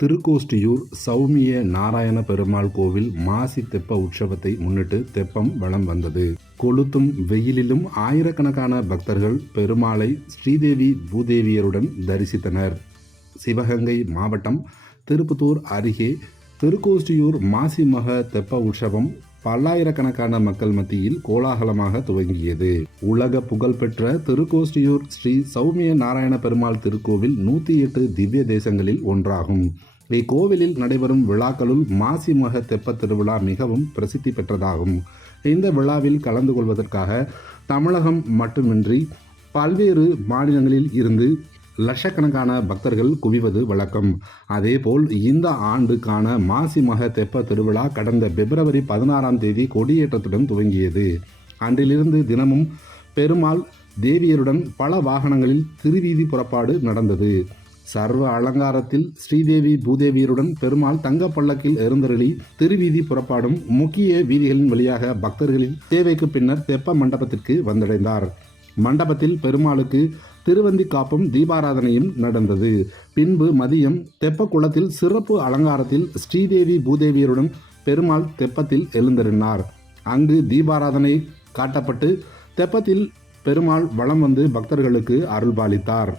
திருக்கோஷ்டியூர் சௌமிய நாராயண பெருமாள் கோவில் மாசி தெப்ப உற்சவத்தை முன்னிட்டு தெப்பம் வலம் வந்தது. கொளுத்தும் வெயிலிலும் ஆயிரக்கணக்கான பக்தர்கள் பெருமாளை ஸ்ரீதேவி பூதேவியருடன் தரிசித்தனர். சிவகங்கை மாவட்டம் திருப்பத்தூர் அருகே திருக்கோஷ்டியூர் மாசி மக தெப்ப உற்சவம் பல்லாயிரக்கணக்கான மக்கள் மத்தியில் கோலாகலமாக துவங்கியது. உலக புகழ்பெற்ற திருக்கோஷ்டியூர் ஸ்ரீ சௌமிய நாராயண பெருமாள் திருக்கோவில் நூற்றி எட்டு திவ்ய தேசங்களில் ஒன்றாகும். இக்கோவிலில் நடைபெறும் விழாக்களுள் மாசி மக தெப்பத் திருவிழா மிகவும் பிரசித்தி பெற்றதாகும். இந்த விழாவில் கலந்து கொள்வதற்காக தமிழகம் மட்டுமின்றி பல்வேறு மாநிலங்களில் இருந்து லட்சக்கணக்கான பக்தர்கள் குவிவது வழக்கம். அதேபோல் இந்த ஆண்டுக்கான மாசி மக தெப்ப திருவிழா கடந்த பிப்ரவரி பதினாறாம் தேதி கொடியேற்றத்துடன் துவங்கியது. அன்றிலிருந்து தினமும் பெருமாள் தேவியருடன் பல வாகனங்களில் திருவீதி புறப்பாடு நடந்தது. சர்வ அலங்காரத்தில் ஸ்ரீதேவி பூதேவியருடன் பெருமாள் தங்க பல்லக்கில் எழுந்தருளி திருவீதி புறப்பாடும் முக்கிய வீதிகளின் வழியாக பக்தர்களின் தேவைக்கு பின்னர் தெப்ப மண்டபத்திற்கு வந்தடைந்தார். மண்டபத்தில் பெருமாளுக்கு திருவந்தி காப்பும் தீபாராதனையும் நடந்தது. பின்பு மதியம் தெப்ப குளத்தில் சிறப்பு அலங்காரத்தில் ஸ்ரீதேவி பூதேவியருடன் பெருமாள் தெப்பத்தில் எழுந்தருளினார். அங்கு தீபாராதனை காட்டப்பட்டு தெப்பத்தில் பெருமாள் வலம் வந்து பக்தர்களுக்கு அருள்பாலித்தார்.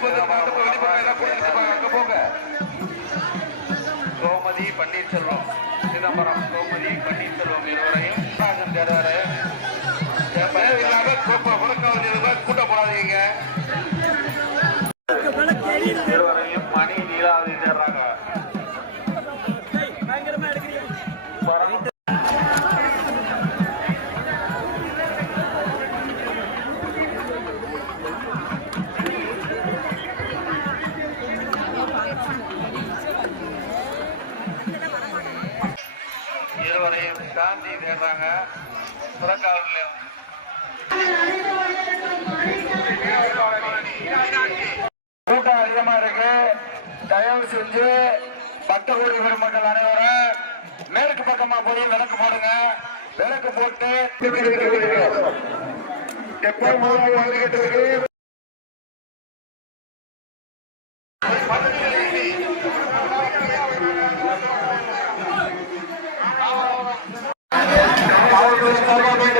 தயவுசெய்து தண்ணி பார்த்து வெளிப்பக்கம் எல்லாம் போங்க கோமதி பன்னீர்செல்வம் சிதம்பரம் கோமதி பன்னீர்செல்வம். இருவரையும் சாந்தி தேடுறாங்க புறக்காவல் கூட்டம் அதிகமா இருக்கு தயவு செஞ்சு பக்தகோடி பெருமக்கள் அனைவரும் மேற்கு பக்கமா போய் விளக்கு போடுங்க. விளக்கு போட்டு எப்போ மூலம் வந்துகிட்டு இருக்கு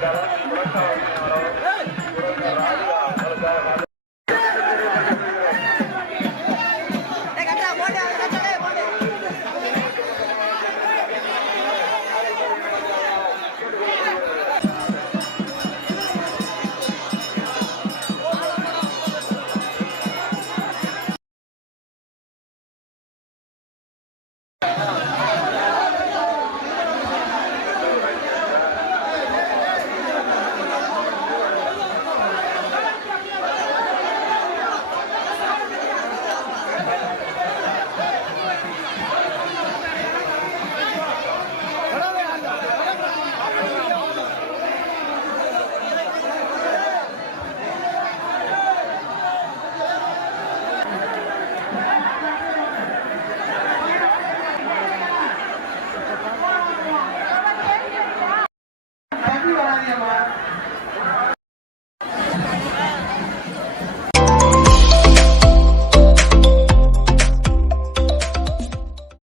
Gracias.